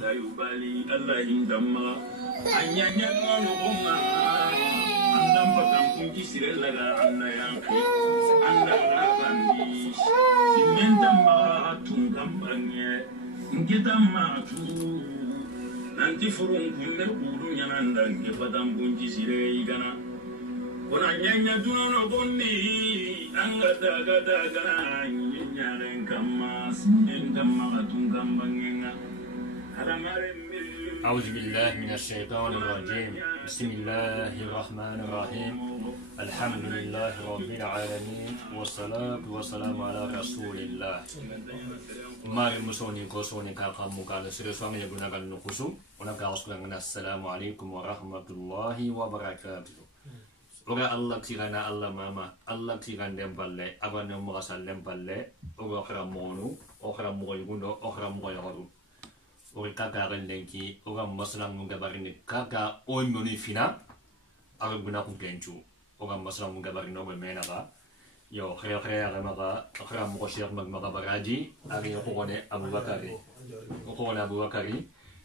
لا يبالي الله عندما أن ينال غما عندما بكم كنت سيرلا عنا يانكي عنا غاباني سمين دما تنكم بني نجدما تو nanti furun kunne kudu nyananda ke padam bunji sire igana kona nyanya dunono bonni anga daga nyaren kamma sinen kamma tungam bangenga haramare أعوذ بالله من الشيطان الرجيم بسم الله الرحمن الرحيم الحمد لله رب العالمين والصلاة والسلام على رسول الله ماري مسوني كوسوني كاقامو قال سيرسوان يقولنا قال نقصو ونقال السلام عليكم ورحمة الله وبركاته Oga Allah tirana Allah mama Allah tiran demballe abana murasal demballe oga khramonu okhra moyundo okhra moyaru oga kaka rendenki oga maslang ngabarini kaka onmoni fina aguna kunkenchu oga maslang ngabarino menaga yo khaya maga okhra moshir magmaga baraji ari okone abubakari okone abubakari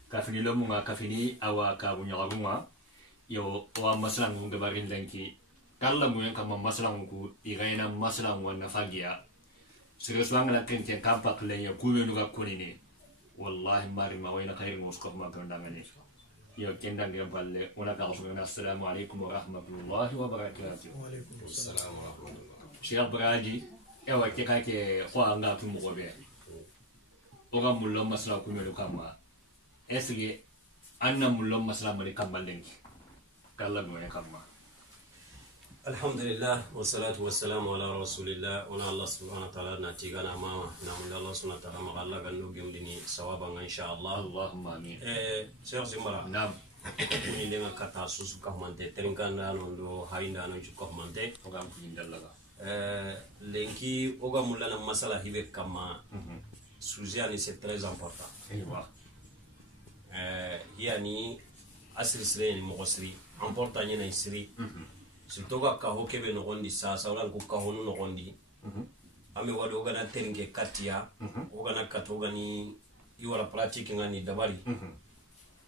kafini lomunga kafini awa kabunyarunga yo wa maslang ngabarin lenki kala mo yang kama maslang ku irena maslang wana fagia siraswang na kente kampak le yo kuyo nuga kunini wallahi mari mawina khair muskof ma kandangani yo kendang dia balle una ka assalamu alaikum wa rahmatullahi wa barakatuh wa alaikum assalam wa rahmatullah Cheikh Baraji ewa ke kake kwa anga tu mugobe oga mullo masla ku melu kama esige anna mullo masla mari kambalengi kala mo ya kama Alhamdulillah wassalatu wassalamu ala rasulillah wa Allah subhanahu wa ta'ala natigana mama namu Allah subhanahu wa ta'ala magalla gannu gemdini sawaba inshallah Allahumma amin Cheikh Zimara nam kuni lenga kata susu kahmante teringkanda no hainda no kahmante ogam kundallaga lenki oga mulana masala hibe kama sujet c'est très important yani asri sire ni mogosri important ni isri Sintoga kaho kebe nogondi sasa wala ku kaho no nogondi ame wado gana teringe katia ogana katoga ni iwala pratique ngani dabari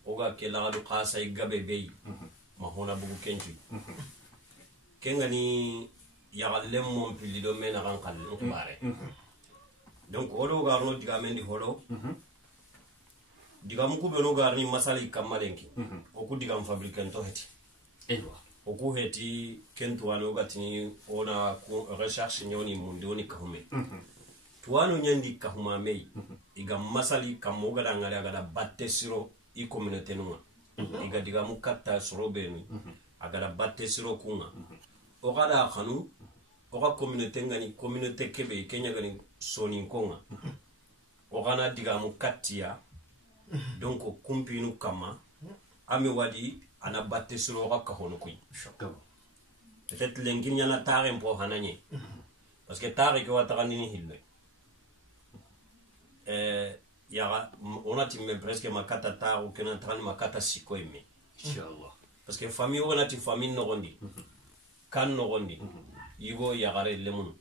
oga ke la do qasa igabe bey mahona bugu kenju kenga ni ya galle mon pili do mena kan kal bare donc odo garno diga mendi holo diga mu ku be no garni masali kamalenki o ku diga fabricant to heti oku heti kentu wano gatini ona ku recherche nyoni mundoni kahume tuwano nyandi kahuma mei iga masali kamoga dangale agada batte siro I communauté numa iga diga mukata sorobeni agada batte siro kunga ogada khanu oga communauté ngani communauté kebe kenya gani soni konga ogana diga mukatia donc kumpinu kama ame wadi ana batte siro ga kahono kuy peut-être lengin yana tare mpo hananye parce que tare ko watagani ni hille ya ona timme presque makata ta ou kena tani makata siko ime inshallah parce que famille ona ti famille no gondi kan no gondi yigo ya gare lemun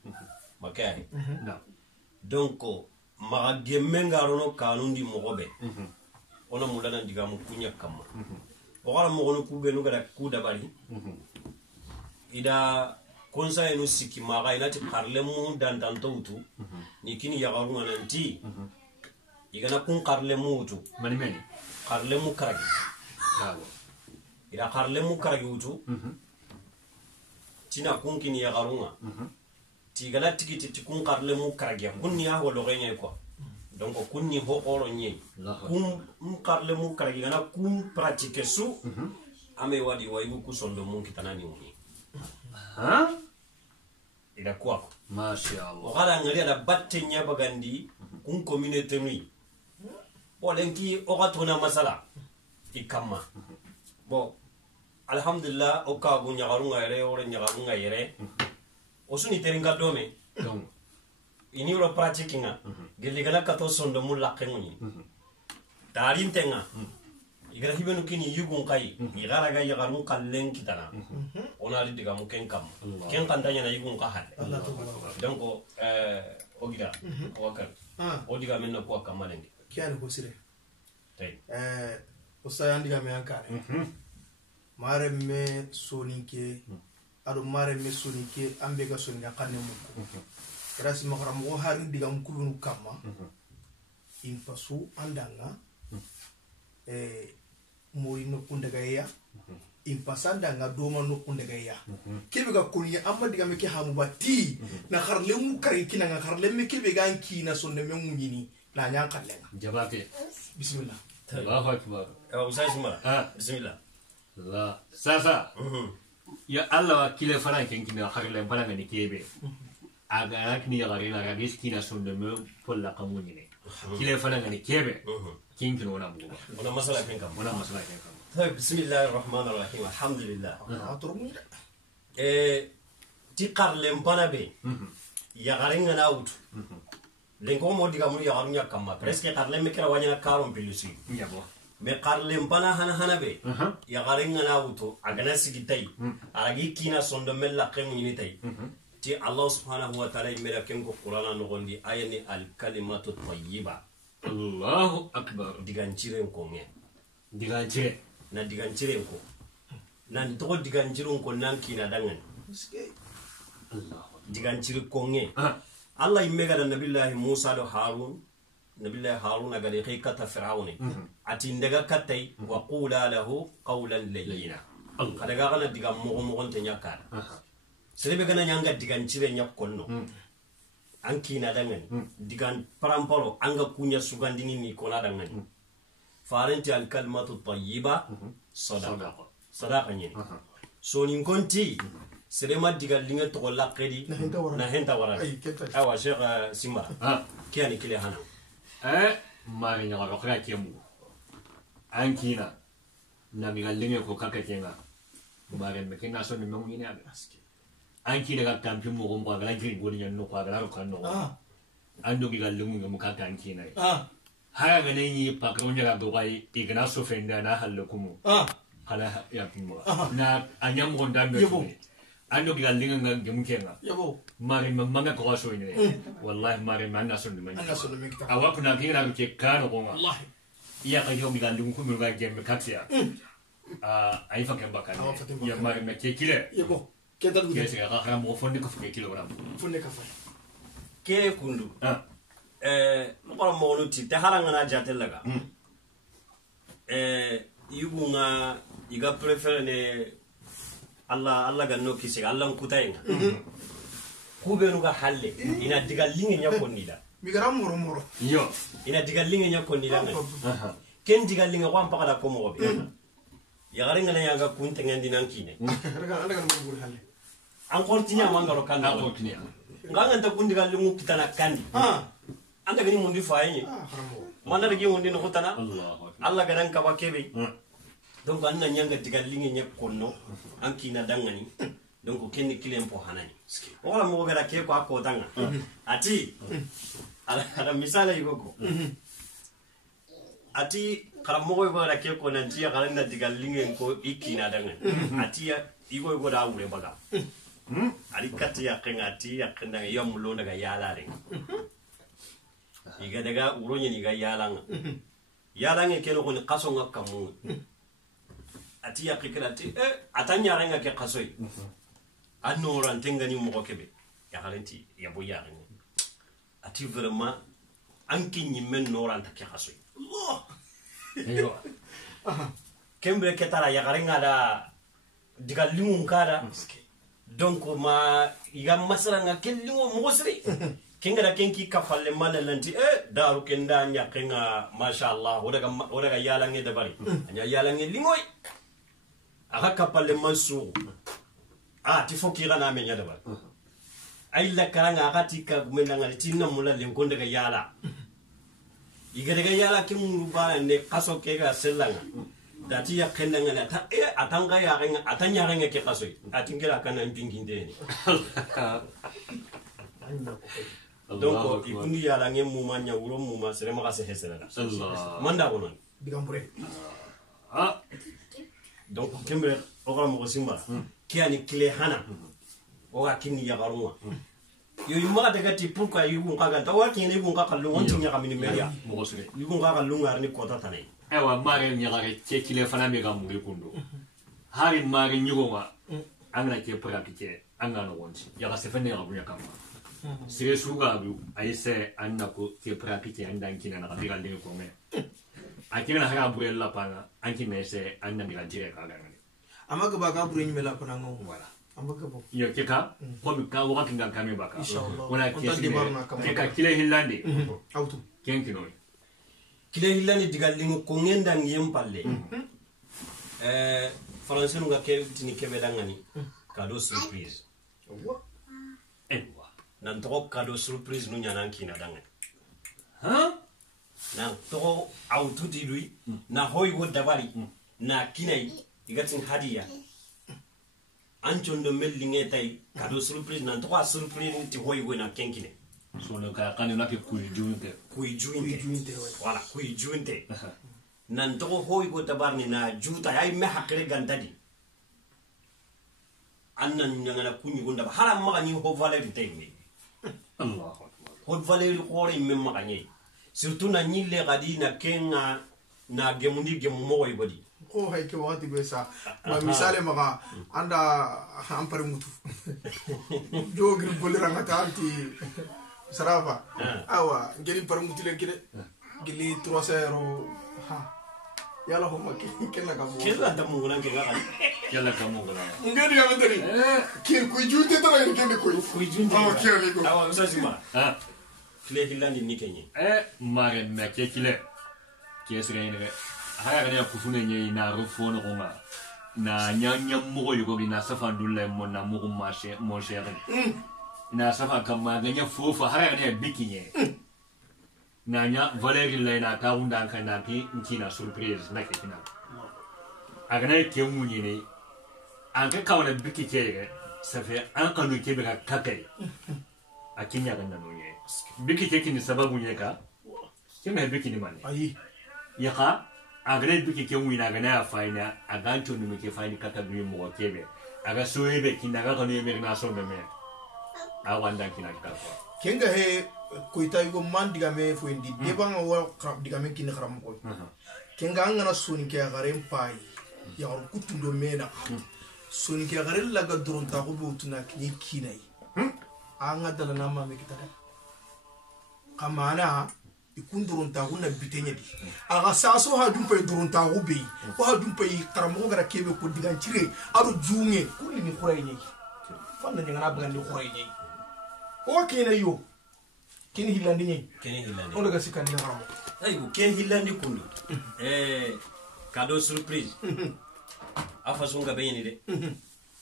makay donc ma gemenga rono kanundi mogobe ona mulana diga mu kunya kama ogala mogono kubenu gada kudabari ida konsa enu siki maga inati karlemu dantanto utu nikini yagarunga nanti igana kun karlemu utu mani karlemu karagi ida karlemu karagi utu tina kun kini yagarunga tigana tikiti tikun karlemu karagi kunni ya wolo genya ko donc kunni ho oro nye kum karlemu karagi gana kum pratique su ame wadi waigu kusondo mun kitanani uni ida kwa mashallah ogala ngari ada batte nya bagandi kun communauté ni bolenki ogatuna masala ikama bo alhamdulillah oka bu nyagarunga yere ore nyagarunga yere osuni teringa dome donc ini ro pratique nga gelli gala kato sondo mun laqenguni tarin tenga igara hibenu kini yugun kai igara ga yagarun kallen kitana ona li diga mu ken kam ken kantanya na yugun ka hal donc ogira wakal odiga menna ko kamalenge kiana ko sire usaya ndiga me ankare mare me soninke ado mare me soninke ambe ga soninga kanne muko grâce makara mo hari diga mkulunu kama impasu andanga mori no kundaga ya impasanda nga doma no kundaga ya kebe ga kunya amma diga me ke hamu bati na kharle mu kare kina nga kharle me kebe ga anki na sonne me ngini na nya kallenga jabake bismillah Allahu akbar usay sumara bismillah la sasa ya Allah wa kile fara kina kharle fara ngani kebe aga akni ya garina ragis kina sonne me polla kamuni ne kile fara ngani kebe kinkin wona buba wala masala kenkam طيب بسم الله الرحمن الرحيم الحمد لله تقر لمبانا بي يغارين ناوت لنكو مودي غامو يغارين يكما برسكي قر لمكرا وانا كارون بلوسي مي قر لمبانا هنا بي يغارين ناوت اغنا سيغتاي اراغي كينا سوندمل قيم نيتاي تي الله سبحانه وتعالى يمرا كنكو قران نغوندي ايني الكلمات الطيبه الله اكبر diganciren ko nge digancire na diganciren ko nan to diganciren ko nan kina dangan Allah digancire ko nge Allah immega da nabillahi Musa do Harun aga de kata fir'auni ati ndaga katay wa qula lahu qawlan layyina kada ga kana diga mo te nyakara serebe gana nyanga digancire nyakkonno ankina dangan digan parampolo anga kunya sugandini ni kola dangan farenti al kalmatu tayyiba sadaqa nyini so nin konti serema digal linga to la qedi na henta wara awa sheikh simara kiani kile hana mari nya ga khara kemu ankina na mi galinga ko kakakenga mari me kina so ni mo ngini aski anki daga tampi mo ko ngala ngiri goni nyanno ko agala ko no ando gi galungu ngam ka tanki nai haya ga nei pa ko nya ga do gai igna so fenda na hallo kumu hala ya pimo na anyam ko ndambe ando gi galungu ngam kenga yabo mari mamanga ko so ni wallahi mari manna so ni man awa kuna kinga ko ke kano ko wallahi iya ka yo mi galungu ko mi ga gemme katsia ai fa kan bakane ya mari me ke kile yabo kenta du kese ga ga mo fonde ko fuke kilogram fonde ka fa ke kundu mo ko mo no ti ta haranga na jatelaga yugunga iga prefer ne Allah ga no kisi Allah kutayenga kubenu ga halle ina diga linge nya konnida mi gara moro yo ina diga linge nya konnida ken diga linge ko ampaka da ko mo be ya garinga na yaga kunte ngandi nankine daga mo buri halle encore tinya mangaro kanda nganga ta kundi ga lingu kitana kandi anda gani mundi fayi manda rigi mundi no kutana Allah garan ka bakebe donc anna nyanga diga linge nya konno ankina dangani donc ken kilen po hanani wala mo gara ke ko akotanga ati ala misala yigoko ati karamogo go ra ke ko nan tiya garan na diga linge ko ikina dangan ati ya igo go da wure baga ari kati ya kengati ya kenda ya mulo daga yala re iga daga uronye ni ga yalanga yalanga ke no ni qaso ngakamu ati ya kikirati atanya renga ke qasoi anora ntenga ni mo kebe ya galenti ya boya ati vraiment anki ni men nora ta ke qasoi Allah eyo kembre ketara ya garenga da diga lingun kada donc ma iga masara nga kellingo mosri kenga da kenki kafalle malalanti daru kenda nya kenga masha Allah odaga yalange da bari anya yalange lingoy aka kapalle masu ti fokira na menya da bari ay la karanga akati ka gumenda tinna mulale ngonda ga yala iga daga yala kimu bana ne kaso ke ga sellanga dati ya kenda ngana ta atanga ya renga atanya renga ke kaso atingira kana mpinginde ni donc ikundi ya la ngem muma nya wuro muma sere ma kase hesera manda wonon digambure donc kembe ogara mo simba ki ani kile hana o akini ya garuma yo yuma daga ti pourquoi yugun ka ganta wa kin yugun ka kallu won tin ya kamini media mo sure yugun ka kallu ngarni kota tanai ewa mare nyagare ke kile fana me gamu kundo hari mare nyugoma angana ke praktike angana wonti ya ka sefene ya bunya kama sire suga bu ayise anna ko ke praktike andan kina na kabira le ko me akina hara burella pana anki mese anna mi dire ka gangani amaga baga bure nyimela pana ngo wala amaga bo yo keka ko mi ka wakati ngan kame baka inshallah wala keka kile hillandi auto kenkino kile hillani digallingo ko ngenda ngiyem palle français nga ke tini kebe dangani cadeau surprise ewa nan to cadeau surprise nu nyana kina dangani nan to auto di lui na hoy go dabari na kinai igatin hadiya anjon do mellinge tay cadeau surprise nan to surprise ti hoy go na kenkine so le ka kan na ke kuijunte voilà kuijunte nan to hoy go dabarni na juta ay me hakre gantadi annan nyangana kunyi gonda haram magani ho valeur taymi Allah akbar ho valeur ko re me magani surtout na nyille gadi na kenga na gemundi gemu mo bodi ko hay ke wakati be sa ma misale maga anda ampare mutu jogri bolira ngata anti sarafa awa ngeli par mutu len kide gili 300 € ha yalla ho makki kenna ka mo kella damu ngana ke gadi kella kamu gala ngeli ya mentari ki ku junte tara ngende ko kuijunte awa kiyali ko awa msazima kile hilandi nikenye mare me ke kile kesre ne haya ne kufune nye na rufone konga na nyanya mo yugo na safa dulle mo na mo marché mo cher na safa kama ganya fofa haya ne bikinye na nya Valérie le na ka unda kan na ki nkina surprise na ke kina agana ke munyi ne an ka kawana bikike ça fait un kanu ke beka kakai akinya ganda no ye bikike kini sababu nye ka kime bikini mane ayi yaka agane bikike wina gana faina aganto no ke faini kaka bi mo kebe aga soebe kinaga kanu ye na so meme awanda kina ka kenga he koita yugo man diga me fo indi debanga wa diga me kin kharam ko kenga ngana soni ke garem pai ya ro kutundo mena soni ke garel laga duron ta ko butuna kini kinai anga dala na ma me kitare kamana ikun duron ta ko na bitenye di aga saso ha dum pay duron ta ko be ko ha dum pay karamo gara kebe ko diga cire aro juunge kulli ni khoray ni fanna ni ngana bagandi khoray ni o kina yo kini hilandi ni hilandi on daga sikandi haram ayo ke hilandi kundu cadeau surprise afa sunga bayni de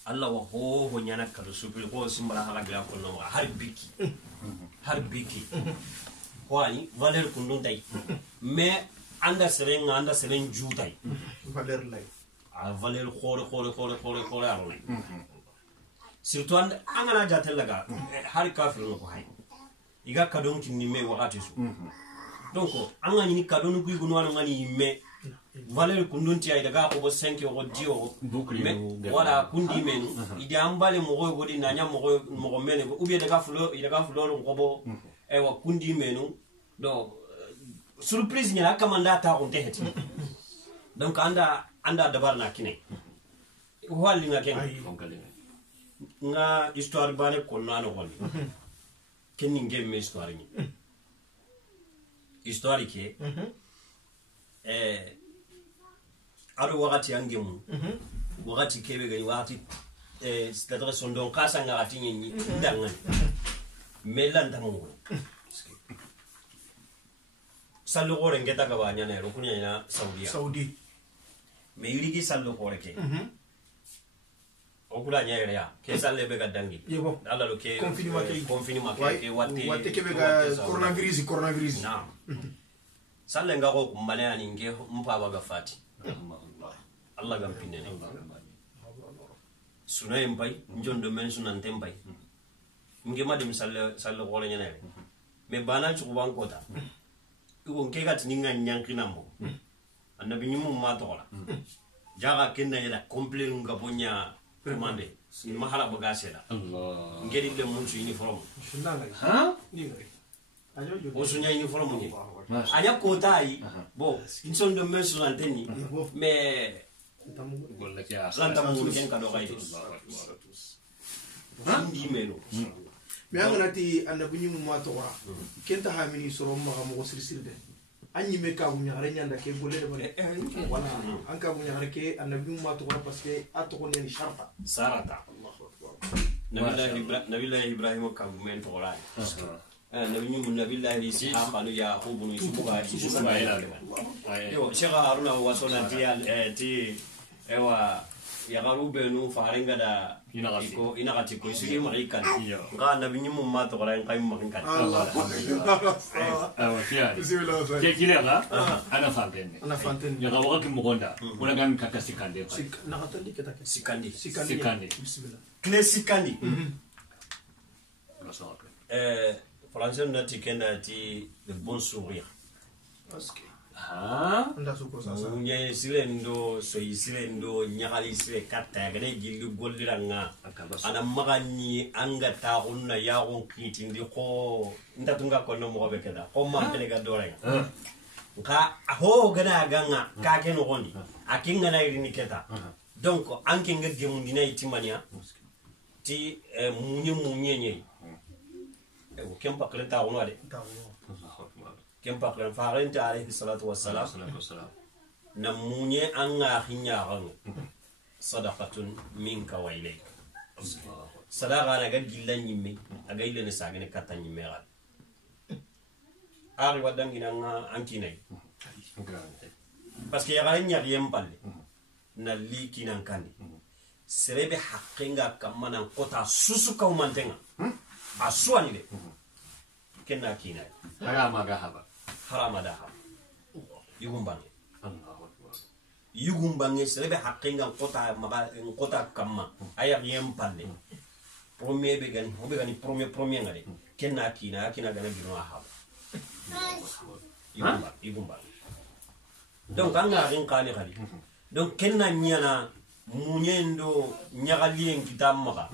Allah wa ho nyana cadeau surprise ko simbara hala gira ko no har biki wani valeur kundu tay mais anda seren jutay valeur lay a valeur khore arone surtout angana jatelaga har kafir no ko hay iga kadon kinni me wakati su donc anga ni kadon ku igunu wana ngani me valeur kundunti ay daga ko 5 € 10 € wala kundi menu idi ambale mo go godi nanya mo mene ko ubie daga fulo ko bo e wa kundi menu donc surprise nyala kamanda ta on teheti donc anda dabar na kine wali nga ken nga histoire bale ko nano hol kenni ngemme histoire ni histoire ke ado wakati angemu wakati kebe gani wakati c'est-à-dire son don kasa ngati ni dangan melanda mo sallo gore ngeta ka banya ne rokunya na saudi me yirigi sallo gore ke okula nyaere ya ke salle be gadangi yebo alla lo ke confinement ke wate ke be ga coronavirus na salle ngako kumane ani nge mpa baga fati Allah gampine ne sunay mbay njondo men sunan tembay nge madim salle gore nyane me bana chu bankota ugo ke gat ninga nyankina mo annabi nyimu ma to la jaga kenna yela complet nga bonya mande ni mahala bagasela Allah ngeli le mun su uniform ha o sunya uniform ni anya kotai bo inson de mes sur antenne mais golla kia santa mun ken ka do gaidi ndi melo mi anganati annabi mu ma to wa kenta ha mini soro ma mo sirsirde anyi me ka bunya hare nyanda ke golle de bone wala an ka bunya hare ke annabi mu ma to wa parce que atoko ni sharfa sarata nabillahi ibrahim ka men to wala nabillahi ishaq anu yaqub nu ismaila yo shega haruna wasona ti ewa ya garube nu farenga da ina gati ko isi ma ikan ga nabi nyimu ma to ran kai ma kan awa fiya ke kilela ana fantene ya ga wakati mugonda kuna kan kakasikande na katandi ketake sikandi bismillah kne sikandi français na tikenda ti le bon sourire parce que nda suko sasa munye silendo so isilendo nyagali sile kata gane gillu golliranga ana magani anga ta hunna ya gon kitindi ko nda tunga ko no mo bekeda ko ma tele ga dore ka ho gana ganga ka ken goni akinga na irini keta donc anke ngege mundina itimania ti munye nye o kempa klenta hono de kempa klen farente alayhi salatu wassalam na munye anga hinya ran sadaqatun minka wa ilayk sadaqa na gagilla nyimme aga ile ne sagene kata nyimme gal ari wadangina nga ankinay parce que ya ganya riem palle na liki nan kani serebe haqqinga kamana kota susu ka umantenga aswani de kenna kinay harama ga haba harama da ha yugumbange serebe haqqinga kota kamma aya riem palle premier be gani premier ngade kenna kina gana bino ha yugumba donc anga rin kani khali donc kenna nyana munyendo nyagalien kitamma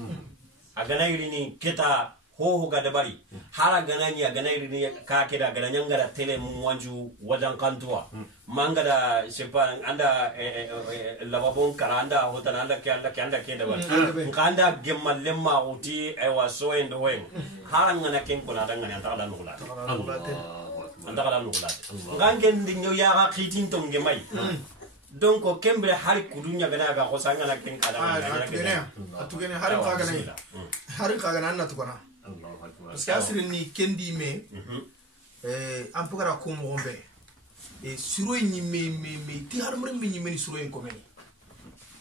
agana irini keta ho ga dabari hala ganani agana irini ka keda gana nyangara tele mwanju wajan kantua mangada sepa anda lababon karanda hotana anda keda ba kanda gemma lemma uti e waso endo wen hala ngana ken ko na dangani antala nugula andala nugula ngangen dinyo ya ga khitin tom gemai donc kembre hari kudunya gana ga ko sanga na ken kada atugene hari ka gana na tukona parce que asiri ni kendi me ampogara ko mo gombe e suro ni me ti har mure ni me ni suro en komeni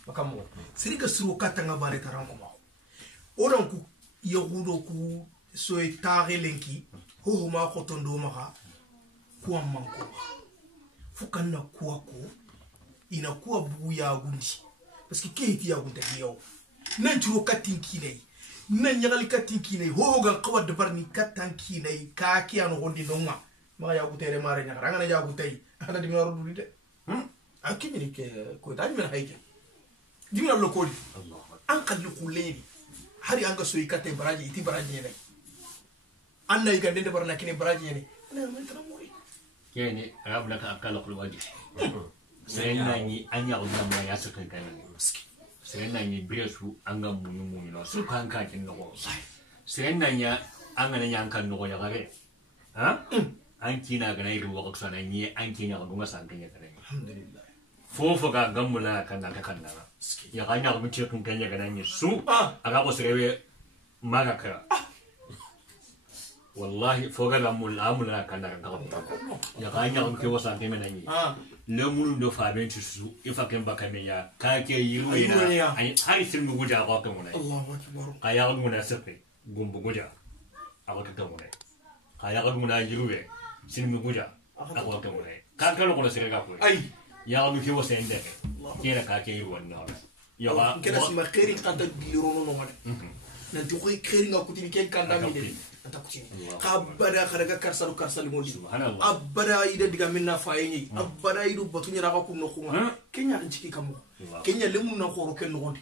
makamo siri ka suro katanga bare taran ko ma odan ku yahudo ku so e tare lenki ho ma ko tondo ma ko manko fukanna ko ina kuwa buya gundi parce que kiti ya gunda yo nan turo katinki nei nan nyagali katinki nei ho ga qawa de barni katanki nei ka ki an gondi nonga ma ya gutere mare nyagara ngana ya gutei ana di maro dulide akimi ni ke ko dani men hayke dimina lo koli an kalli kuleni hari an ga so ikate baraji iti baraji nei anna igande de barna kine baraji nei ana men tan mori kene rabna ka akala kul waji serenanyi anya udama ya sakan kana serenanyi bresu anga munyu no su kan ka kin no serenanya anga nya kan no ya gare ha anki na gana iru wa kusana ni anki na gunga sankan ya kana alhamdulillah fofo ga gamula kan na kan na ya ganya ga muke kun ganya gana ni su aga ko serebe magaka wallahi foga amula kan na kan ya ganya ga muke wasa kan na ni le mulu do fa ben tusu ifa ken bakame ya ka ke yiru ina ai hari silmu guja ko kan wona Allahu akbar aya ko na sepe gumbu guja ako kan wona aya ko na yiru be silmu guja ako kan wona ka ka ko na sere ga ko ai ya ko ki wose ende kera ka ke yiru wona ya ba kera sima khairi kanta giro no ngade na to ko khairi nga kutini ken kanda mi de anta kutini abada kharaga karsal ngodi Subhanallah. abada ida diga minna fayeni abada idu batunya raka kunno kuma kenya nchiki kamo kenya lemu na khoro ken ngondi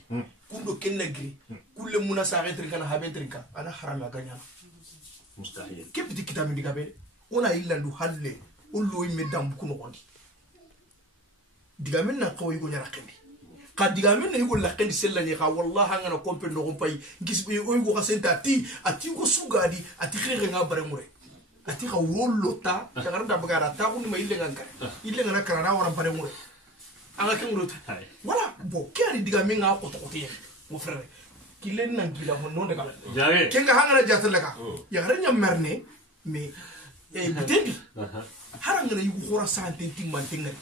kundo ken nagri kulle muna sa rentrika na habentrika ana harama ganya mustahil ke biti kitabi diga be ona illandu halle ullo imme dam kuno ngondi diga minna ko yugo nyara kendi ka diga minna yugo la kendi sellani ka wallahi ngana kompe no gompay gisbi o yugo kasenta ati ko sugadi ati khire nga bare mure ati ka wollo ta tagarda bagara ta ko ni ma ille ngana ille ngana karana wara bare mure anga ke mure ta wala bo kani diga minna ko to ko tiye mo frère kilen nan gila ho non daga jawe kenga hangana jatalla ka ya garanya merne mais butendi harangana yugo khora sante timman tingari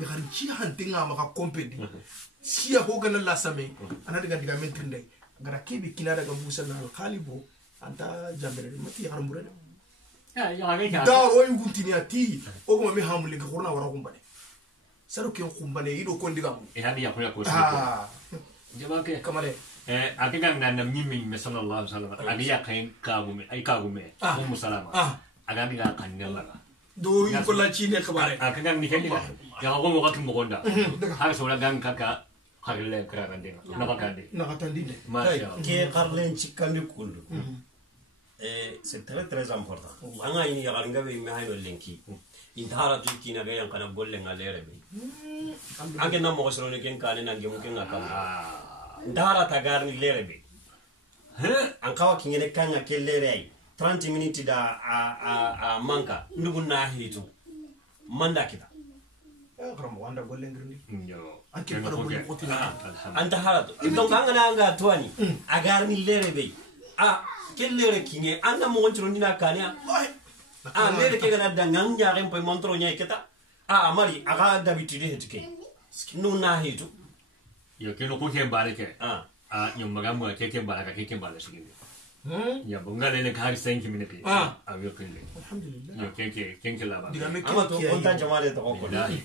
ya garin ci hantinga maka kompedi siya ko gana la same ana diga mentrinde gara kebe kina daga busa na alkhalibo anta jambere mati ya garin burede ya da roy guntini ati o ko mi hamule ko khorna wara kumbane saro ke kumbane ido ko ndiga mu hadi ya ko jaba ke kamale akiga ngana mimi sallallahu alaihi wasallam agiya kain kagume ay kagume ummu salama aga diga kanela do yi ko la ci ne xabaare akiga ni kendi ya ko mo gatum gonda ha so la gan kaka xarle kra gandina na bakande na katandine masha ke qarlen cikandi kundu c'est très important anga ini ya garinga be me hayo lenki intara tu kina ga yan kana golle ngalere be ange na mo soro ne ken kane nange mo ken ngakam intara tagarni lere be an kawa kingene kanya ke lere ai 30 minutes da a manka ndugu na hitu manda kita gramo wanda golle ngirni yo anke para golle kotina anta haratu donc anga tuani agarni lere be kellere kinge anda mo ngontro ndina kania lere ke gana dangang nyare mpo montro nyai keta amari aga d'habitude hetike nu na hitu yo keno ko ke bareke nyum magamu ke baraka ke baraka sigindi ya bongale ne kari 5 minutes ayo kende alhamdulillah yo kenke laba diga me ama to ke konta jamale to ko dai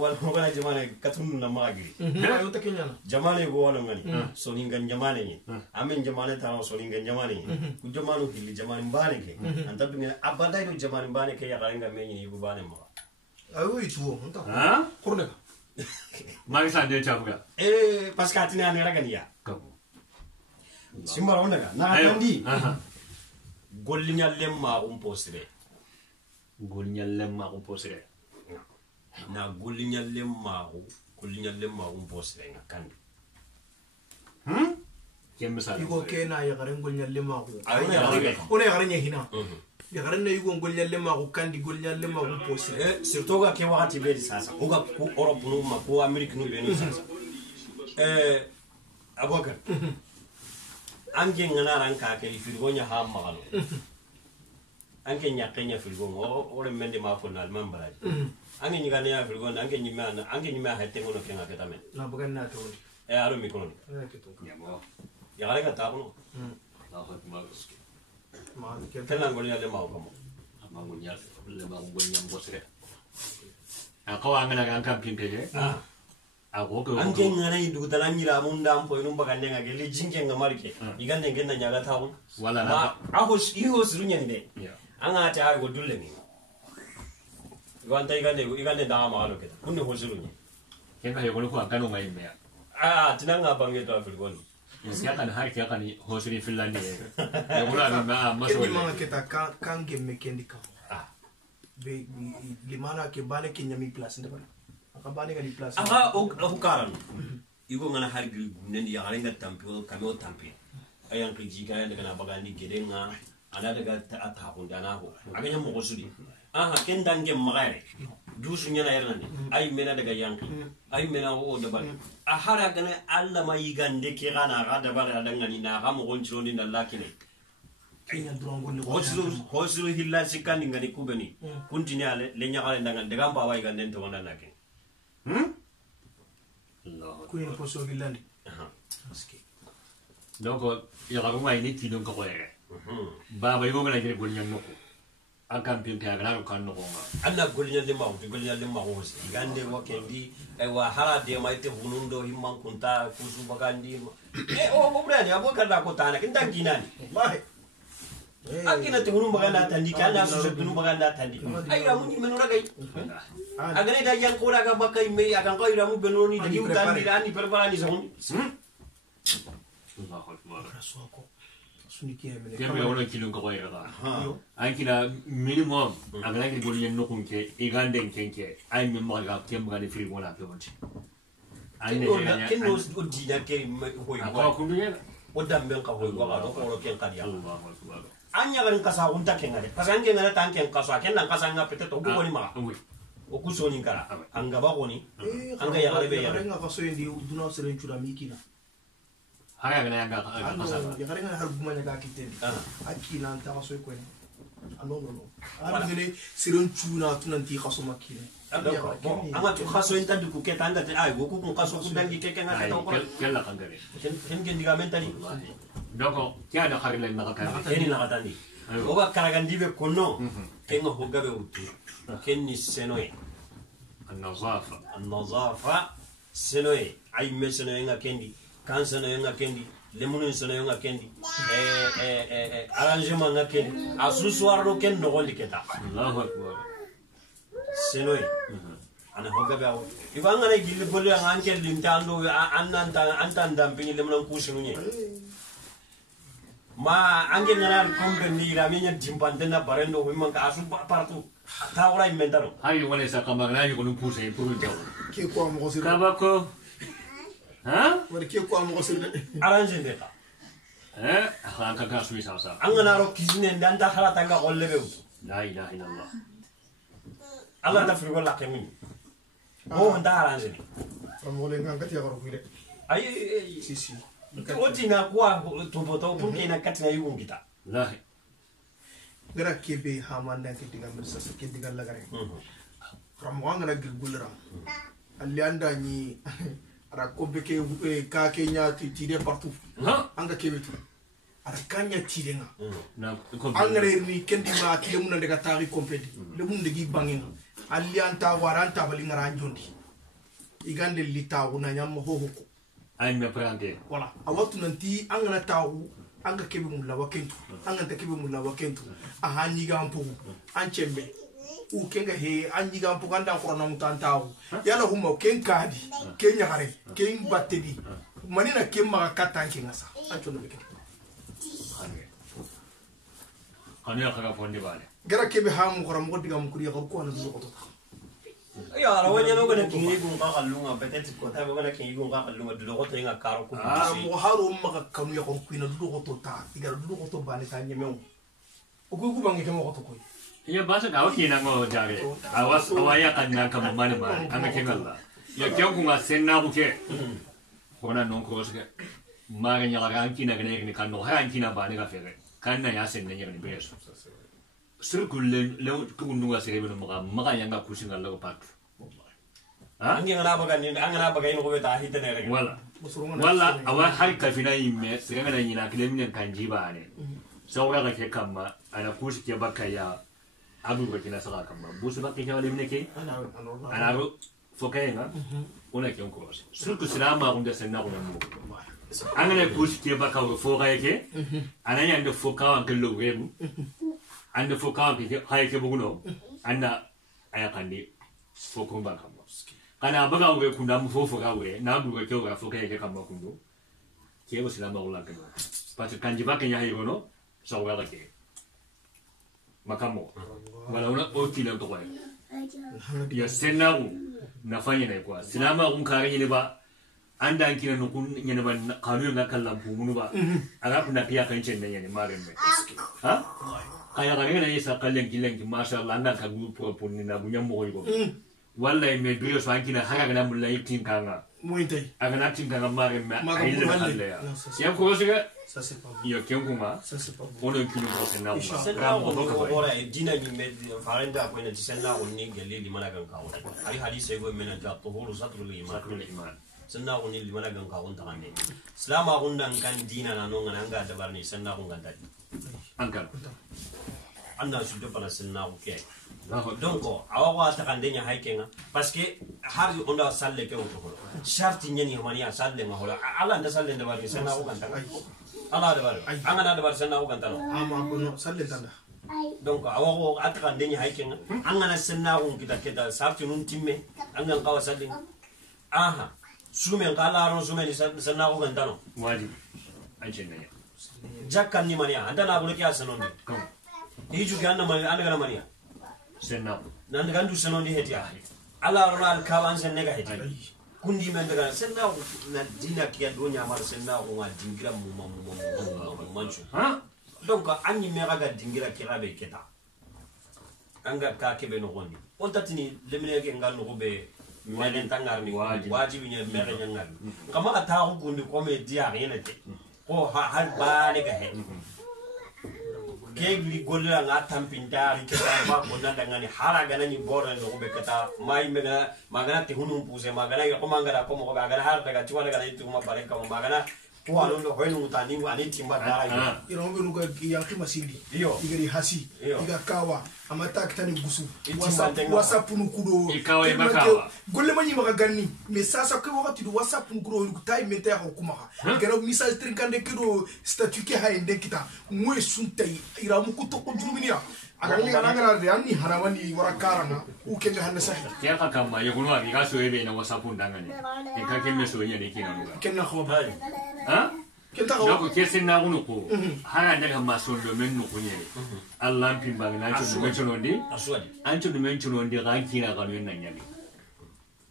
wala jamale katun na magi ayo ta kenya na jamale go wala ngani so ningan jamale ni amen jamale ta so ningan jamale ni ku jamanu hilli jamale mbane ke anta binga abada do jamale mbane ke ya garinga menyi yugo bane ma ayo itu onta kurne magi sande chabuga parce que atina ne ragani ya kabu simbara onda ga na kandi gollinya lemma posire na gollinya lemma posire ngakandi misal yugo kena ya garin gol nyalle ma ko Ayya, ona ya garin hina ya garin ne yugo gol nyalle ma ko kandi gol nyalle ma ko posi surtout ga ke wakati be sasa o ga ku Europe no ma ko America no be no sasa aboka ange ngana ran ka ke firgo nya ha magalo ange nya kenya firgo o re mende ma fo na alman baraji ange nya gane ya firgo ange nya ha te ngono ke ngaka tamen na bugan na to aro mi kono na ke to ya mo ya gare ka ta kono na ho maguski ma ke kenan gol ya le ma ko mo amagunya le ma gonya mbosire akawa ngana kan kan pimpege agogo ange ngana indu tananyira munda mpo ino mbaka ndenga gele jinge ngamarike igande ngenda nyaga tawo wala ma aho iho sirunya ni ya anga ata ayo dulle ni igande da ma alo keta kunni ho sirunya kenga yo ko akano ngai me tinanga bange to afirgoni yakan har ke yakan hosiri finlandi yo gura ma maso ke ma ke ta kan ge me kendi ka be limana ke bane ke nyami place ndaba aka bane ga di place aha o karan igo ngana har gil nendi ya garenga tampi kamo tampi ayan ki jiga daga na bagani gedenga ana daga ta hunda na ho aganya mo gosudi aha kendange magare dusu nyana yarnani ay mena daga yanki ay mena o dabal ahara gana alla ma yigande ke gana ga dabal daga ni na ga mo gonchiro ni dallakine kenya drongo le hosulu hilla sikandi ngani kubeni kuntini ale le nyagale daga mba wa yigande to wanda nake Allah ko yin poso gilandi donc ya ga ngai ni tidon ko yere baba yo ngana gere gol nyang noko akam pin ka gara kan noko ma anna golnya le ma hosi gande wakendi wa hara de ma ite hunundo himman kunta kusu bagandi o brani abo kada ko tana kinta kinani wallahi akina te hunu maganda tandi kana su hunu maganda tandi ay ramu ni menura gai agane da yang kora ga bakai me akan ko ramu benoni di utandi rani perbalani sahun Allahu akbar rasuako suniki emene kembe wala kilun ko bayra ankina minimum agana ki golien no kunke iganden kenke ay mi maga kemba ni frigo la pewonti ay ne ken no odina ke hoy ko kundunya odambe ka hoy wa do ko ken kadiya Allahu akbar anya garin kasa unta ken ngade pasange ngana tan ken kasa ken nan kasa nga pete to ko ni ma o ku soni kara anga ba ko ni anga ya garebe ya nga kaso ndi duna sere chura mikina haya gana yanga kasa ya garenga har gumanya ka kitendi akina anta kaso ko ni no ara ngene sere chuna tunanti kaso makine anga tu kaso entandu ku ketanda te ay go ku kaso ku dangi ke ken ngata ko kella kangare ken diga mentali doko kya da kharile na ka eni na katandi o ba karagandibe kono ken ho gabe utu ken ni senoy النظافة سنوي أي مسنوي إنها كندي كان سنوي إنها كندي ليمون سنوي إنها كندي أرانجما إنها كندي أسوسوار لو كن نقول كذا الله أكبر سنوي أنا هو قبل إذا أنا يجيل بقول أنا كن لمتاندو أنت دامبيني لمن كوشنوني ما أنجي نرى كومبني رامينيا جيمباندنا بارندو ويمان كاسو بارتو taura inventaro hayi wala sa kamagna yi kono pousse pour taw ke ko mo sir kabako wala ke ko mo sir arrange ndeka hanka ka suwi sa angana ro kizine ndanda khala tanga golle be la ilaha illallah Allah ta frigo la kemi o nda arrange mo le nganga ti yaro kuire ay si otina kwa to boto pour que na katina yugo ngita la gara kebe hamanda ke diga mirsa ke diga lagare ram wanga na gulra alli anda ni ara kobe ke ka kenya ti de partout anga kebe tu ara kanya ti de nga na anga ni kendi ma ti le mun daga tari competi le mun degi bangenga alli anta waranta bali ngara njondi igande lita una nyam ho ho ay me prendre wala awatu nanti anga na tawu anga kebe mulla wakentu anga ta kebe mulla wakentu aha nyiga ampu anchembe u kenga he anyiga ampu ganda ko na mutantawu yala humma ken kadi kenya hare ken battedi manina kemma katanke ngasa ancho no beke kanya kaka fonde bale gara kebe hamu ko ram godiga mu kuriya ko na zo ko to ya la wanya no gona kingi gun ka kallunga peut-être ko ta gona kingi gun ka kallunga do ko tenga karo ko mo haru maka kanu ya ko kuina do ko to ta igara do ko to bane ta nyemeu o ku ku bangi kemo ko to ko ya basa ka waki na ngo jare awas awaya kan na kam mane ma anga kengalla ya kyo ku ma senna ku ke kona non ko se mare nya la ranki na gane ni kan no ranki na bane ga fere kan na ya senna nya ni beso circle le ku nu ga sere no ma yanga ku singa lo pat angi ngana baga ni angana baga ni ko beta hitene rek wala awa har ka fina yimme sere ngana ni na kilemin kan jiba ne saura ga ke kamma ana kushi ke baka ya abu ga kina saka kamma busu bakki ke wale mineke ana ro fokayenga ona ke onko circle sinama unda senna ko mu angana kushi ke baka ro foka yake ananya ndo foka wa kello webu ande foka ke haye ke buguno anda aya kandi foko ba kammo kana baga we kunda mu fofo ga we na bu ke ga foka yake kamma kundu ke bo sinama ulla ke parce que kanji baka nya hayo no saura ke makamo wala una otila to kwa ya senawu nafanya na kwa sinama unkari ne ba anda kina no kun nyane ba kanu na kallan munu ba aga kuna pia kan cin nan ne magan ha kaya ga ne yasa kallan kilan ki masha Allah anda ka gu propon ni na bunya mo ko wallahi me biyo so ankina haga na mulla yitin kanga mointai aga na tin kanga magan ma ai le Allah ya ko siga ça c'est pas yo kenkunga ça c'est pas on a kilo ko senna senna ko ora dina ni med farenda ko ne senna ko ni gelle li mana kan kawo ari hadisi go mena ja tuhuru satrul iman senna ko ni li mana kan kawo ta ne islama ko ndan kan dina na no ngana da barni senna ko nganda ankar anda su de para senna ko ke donc awa ta kan denya haikenga parce que har onda salle ke ko sharti nyani mania salle ma hola ala nda salle nda barni senna ko kan ta Allah da bar angana da bar sanna ko gantano ama ko no salle tanda donc awo ataka ndenya haikenga angana sanna ko kita sabti nun timme angan kawa salle aha sumen kala ron sumen sanna ko gantano wajibi ajinna jakkan ni mania andana bulo kya sanondi hiju ganna mani anaga mania senna nan gandu sanondi heti ala ron al kawan sanne ga heti kundi men daga senna na dina kiya donya mar senna ko ma dingira mu manchu ha donc anyi me raga dingira kirabe keta anga ka kebe no gondi on tatini lemine ke ngal no be melen tangar ni wajibi ne mere nyangal kama ata ko kundi ko me dia yenete ko hal bale ga he kegli golla nga tampinta ri keta ma ko nanda ngani haraga nani bora no be keta mai mega magana te hunum puse magana ko mangara ko mo ga har daga tiwala ga itu ma bare ka magana to alo no hoyno mutani ani timba dara iro be no ga yanki masindi igari hasi iga kawa amata kitani gusu whatsapp nu kudo ikawa makawa golle mani maga ganni mais sasa ko wakati do whatsapp nu kudo ku tay menta ko kuma gara misal trinkande kido statut ke ha inde kita moy suntai ira mu kuto ko juminiya aga ni ngara de anni haramani wara karana u kenga hanna sahi ya ka kama ya kuno abi ga so ebe na whatsapp ndangani e ka kemme so yene kina nuga kenna ko ba ha kenta ko ko kesi na kuno ko hana daga maso do men no kunye Allah pin ba na to men chono ndi aswadi ancho do men chono ndi ga kina ga no nyami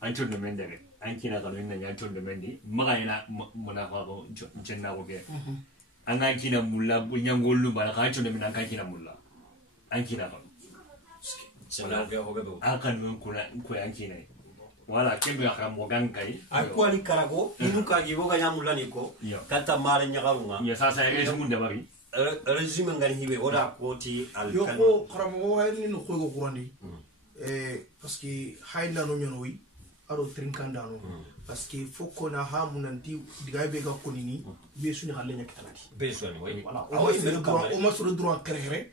ancho do men dare an kina ga no nyami ancho do men ndi maga ina muna fa ko jenna ko ge an ga kina mulla nyangollu ba ga ancho do men an ga kina mulla an kina ba senna ko ho bebo akan men kuna ko an kina wala kembe ka mo gankai akwa ni karago inu ka gibo ga nyamulla ni ko kata mare nyagarunga ya sasa resu mun da bari resume ngani hibe oda koti al yo ko karamo hayni no ko go qurani parce que hayna no nyonowi aro trinkanda no parce que foko na ha munanti diga be ga konini be suni halle nyakitanati be suni way voilà o ma suru droit kere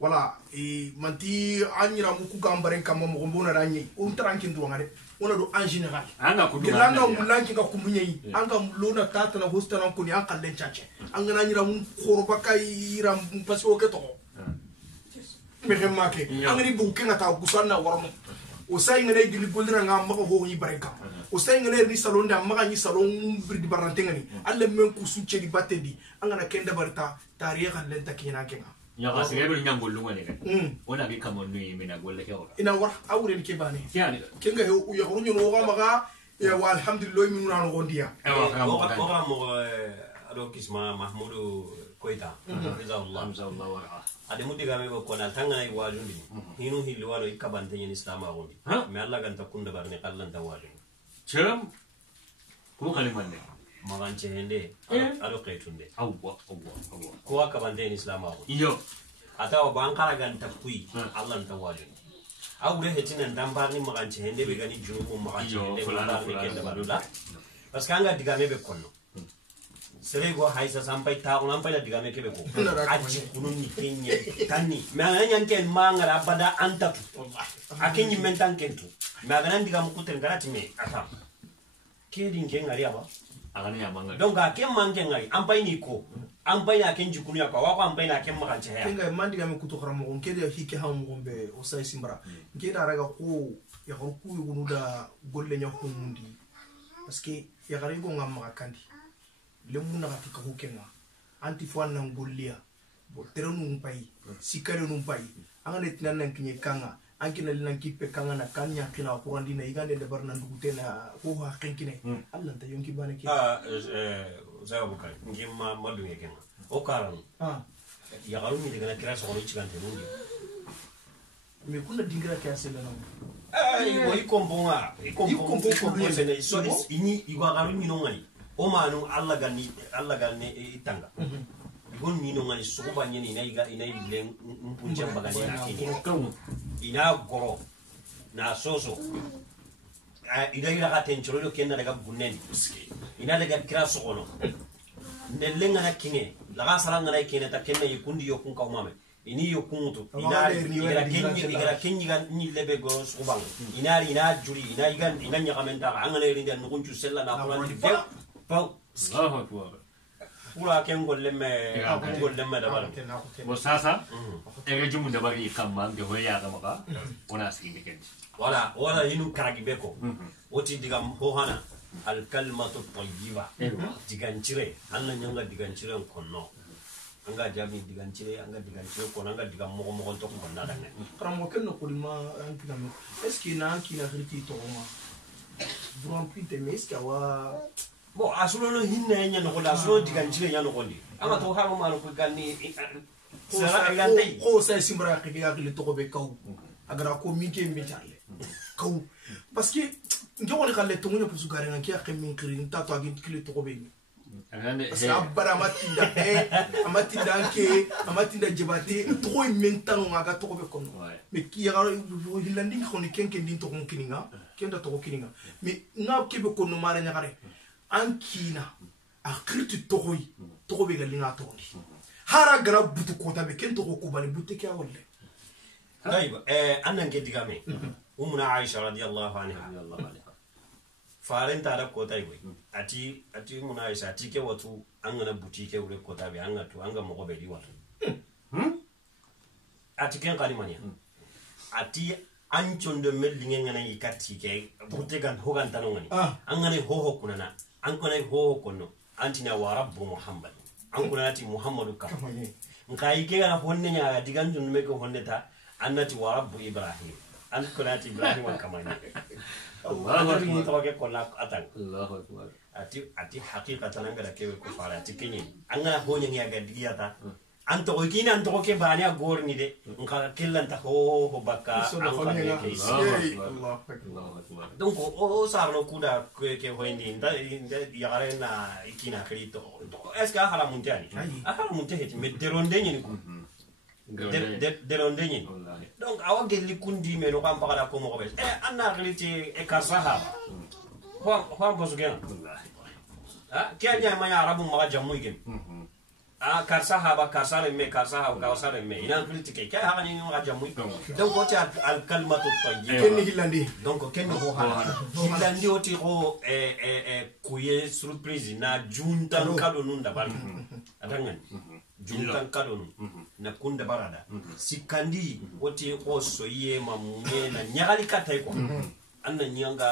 voilà e manti anyira mu ku gambaren kam mo mbona ranyi on trankin do ngare ona do en général anga ko do anga mulanki ga kumunyi anga lona tata na hostana ko ni anga len chache anga nanyira mu khorba kay ram parce que to me remake anga ni bu kenga ta gusana warmo o say ngene gili goldira nga mako ho ni bareka o say ngene ni salon da maka ni salon birdi barante ngani alle men ku succe di batendi anga na kenda barta tariya len takina kenga ya ka sebe nyangol lunga ne ona bi kamon ni mina golle ke ora ina war awre ni ke bane yani kenga ya ko nyu no ga maga ya wa alhamdulillah min na no gondiya o mo ado kisma mahmudu koita Allah wara ade mudi game ko na tanga ay wajundi hinu hilli walo ikabante ni islam agondi me Allah ganta kunda barne kallan tawali cem ko kale manne maganche hende ado kaitunde awwa ko akabante ni islam agondi iyo atawa bankara ganta kui Allah tawali awre hetina ndambarni maganche hende be gani junubu maganche hende fulani kenda badula parce que anga digame be konno serego haisa sampai ta on ampai digame kebe ko aji kunun ni kenya tanni me ananya ken mangara bada antatu akenyi mentan kentu me agana digam kuten garati me ata kedin ken ngari aba agana ya manga donc akem mangen ngari ampai ni ko ampai na ken jikunu ya ko wa ampai na ken makanche ya kenga mandi game kuto karamo on kede hike ha mo gombe o sai simbara ngeda raga ko ya ko ku yugunu da golle nya humundi parce que ya gari go ngamma kandi lemuna ka tika hukenga anti fwan nan gollia bo terenu mpai sikare nu mpai angane tinan nan kinye kanga ankina linan kipe kanga na kanya kina ko andi na igande de barna ndukutena ko ha kenkine Allah ta yonki bane ki zaga bukari ngimma madu ngekena o karan ya garu mi daga kira so ko chigante nundi me kuna dingira kya sele na wo ikombonga ikombo sene so ini igwa garu mi nongani o manu Allah ganni itanga gon ni no ngani suba nyeni ina ile mpunje mbagani ina goro na soso ida ka tenchoro kenna daga gunneni ina daga kira sokono nelenga na kinge laga saranga na kene ta kenna yikundi yokun ka umame ini yokuntu ina kenyi ga ni lebe go suba ina juri ina nyakamenta angale rinda nukunchu sella na kulandi pau Allahu akbar pura ken gollemme dabal bo sasa ere jumu dabari kamma nge hoya ga maka ona sigi ken wala hinu karagi beko woti digam ho hana al kalmatu tayyiba digancire hanna nyanga digancire konno anga jami digancire kono anga digam mo to ko na danne karamo ken no kulima ankina no est-ce que na ankina khirti to ma buran pinte meska wa bo asulo no hinne nya no da asulo digancire nya no gondi anga to ha ma no ko ganni sara ilante ko sa simbra ke ga le to ko be kaw agara ko mi ke mi challe kaw parce que nge woni xalle to ñu pusu gare nga ki ak min kirin ta to agin kile to ko be parce que abara amatinda jebate to ko min tan nga to ko be kono mais ki ya hilandi ko ni kenke din to ko kininga kenda to ko kininga mais nga ke be kono mara nya gare ankina akhirti to ko be galinga to ni hara gara butu ko tabe ken to ko bani butu ke awolle طيب أنا نجد كامي أمنا عائشة رضي الله عنها فارن تعرف كوتا يبوي أتي أمنا عائشة أتي كواتو أنا بوتيكي ولا كوتا بي أنا تو أنا مقابلي واتو أتي كن قارمانيا أتي أنشون دمل لينغ أنا يكاتي كي بوتيكان هوغان تانونغني أنا هو كنا أنا هو كنا أنتنا ورب محمد أنا ناتي محمد كم نكاي كي أنا هونني أديكان جون ميكو هونتا أنتي ورب إبراهيم أنت كناتي إبراهيم وكماني الله أكبر توقع كلك أتان الله أكبر أتي حقيقة تنانغ ركيب كفارة تكيني أنا هوني يا جدياتا أنت وكين أنت وكين بانيا غورني ده نكال كلن تهو بكا الله أكبر donc o sarno kuda ke hoyndi nda yagarena ikina krito est ce que hala muntani hala muntaheti me deronde nyini ko deronde nyini donc awa gelli kundi me no kam pakada ko mo be anna gliti e kasaha ho bosu gen kenya ma ya arabu ma jamu igen karsaha ba karsare me karsaha ba karsare me ina critique kay ha ni ma jamu donc ko ta al kalmatu tayyib ken hilandi donc ken ho ha hilandi oti ko kuye surprise na juntan kado nunda bar adangan juntan kado na kunda barada sikandi oti ko soye mamunye na nyagali katay ko anna nyanga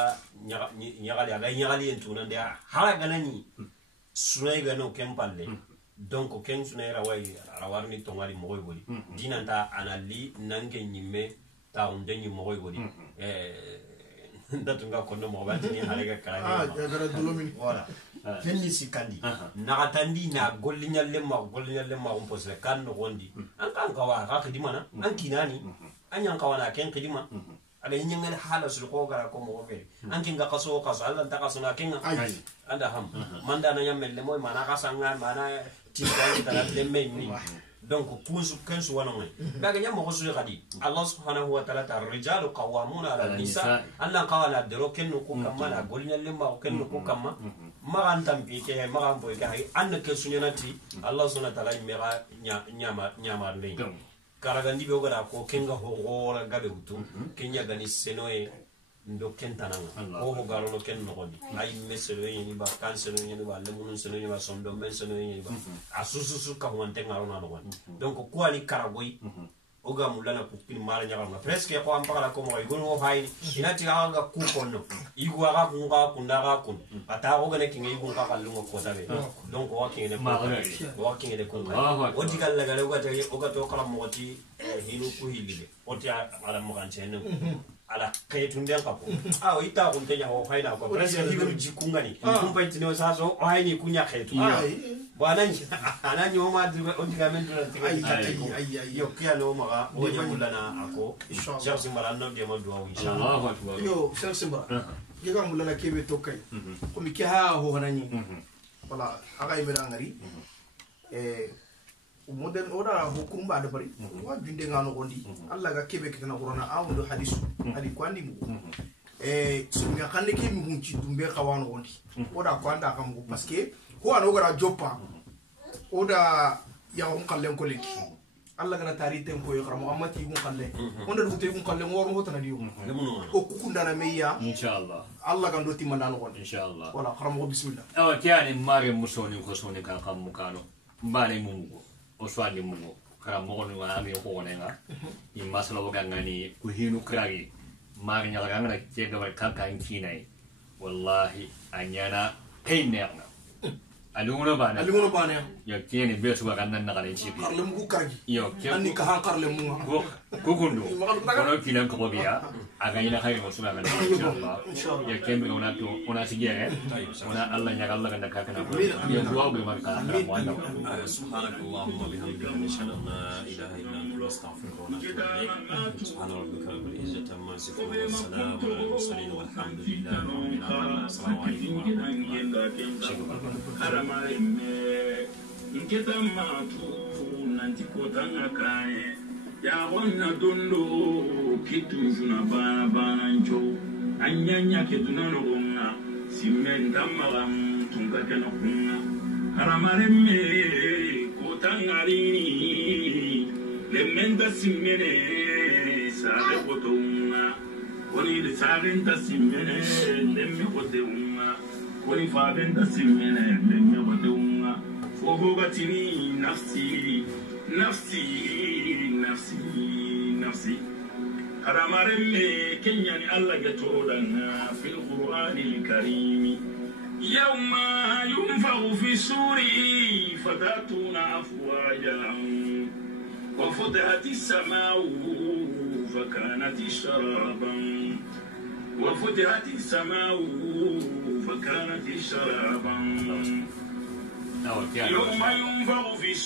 nyagali aga nyagali entuna ndia hala ganani sunay gano kempalle donc ken sunayra way rawarni tongari moy boli dinanta anali nange nyimme ta unde nyi moy boli ndatunga kono mo batini halega kala gara dolomin voilà ken ni sikandi nagatandi na gollinya lemma on posle kan no gondi an kan kawa ka kidimana an kinani an kawana ken kidima ada nyengel hala sul ko gara ko mo be an kinga kaso Allah ta kaso na kinga anda ham manda na yamelle moy mana kasanga mana tibani tala lemme ni donc punsu kansu wana ngai daga nyamo ko suri gadi Allah subhanahu wa ta'ala ar-rijalu qawwamuna 'ala an-nisa Allah qawala dero kenno ko kamana golnya lemma kenno ko kamma magantam bi ke magambo ke hay an ke sunyati Allah subhanahu wa ta'ala mera nyama ndey karagandi be ogara ko kenga ho gora gabe utu kenya gani senoe ndo kentananga ho garo no ken no godi ay meselo yini ba kanselo yini ba lemunun selo yini ba sondo meselo yini ba asususu ka wonte ngaro na no donc ko ali karagoy oga mulana ku pin mara nyanga presque ko am pakala ko mo ay gon ho hayni inati aga ku konno igu aga ku nga ku ndaga ku ata oga ne kinga igu ka kalungo ko tabe donc o kinga ne ko o digal la gale oga to kala mo ti hinu ku hilide o ti ala mo kan chene ala kayetun den kapo o ita kun tenya ho hayna ko presque hiru jikungani kumpa itino saso o hayni kunya kaytu bwana anani o ma o digamento na tiga yo kia no ma o nyamulana ako inshallah simbara no de mo do inshallah yo simbara gega mulana kebe tokay ko mi ki ha ho hanani wala aga ibera ngari modern ora hukum ba da bari wa jinde ngano gondi Allah ga kebe kitana qur'ana awndo hadisu hadi kwandi mu sunga kande ke mi hunci dumbe kawano gondi oda kwanda kam go parce que ko an ogara joppa oda ya on kallen ko leki Allah gana tari ten ko yakram amati gun qalle onda du te gun qalle ngor mo tan diu o kukunda na meya inshallah Allah gan do timana no gon inshallah wala kharam go bismillah awa tiani mare musoni ko soni kan kam mukano mbale mungo o swali mungo kara mo no ami ko wonenga ni masala waga ngani ku hinu kragi mare nyala ngana jega war kaka inkinai wallahi anyana peinerna alunguno bana yo tieni besu waga nan na kalen chipi karle mu kragi yo anni ka han karle mu ko kundu kono kilan ko biya aga ina khair mo suna ngana inshallah yo kembe ona sigere ona Allah nyaga Allah ganda kaka na yo duwa be marka mo anda subhanakallahumma bihamdika nashhadu an la ilaha illa anta nastaghfiruka wa natubu ilayk subhana rabbika rabbil izzati amma yasifun wa salamun alal mursalin walhamdulillahi rabbil alamin assalamu alaykum wa rahmatullahi Nketa matu nanti kotanga kae ya wonna dondo kitu juna bana njo anyanya ketuna nonga simenda maram tunga kana kunga haramare me kotanga rini lemenda simene sabe kotunga woni de sarenta simene lemme kotunga woni fabenta simene lemme kotunga فوقتني نفسي نفسي نفسي نفسي حرام رمي كنياني الله يتولنا في القرآن الكريم يوم ينفخ في السور فتأتون أفواجا وفتحت السماء فكانت شرابا وفتحت السماء فكانت شرابا يوم ينفخ في السور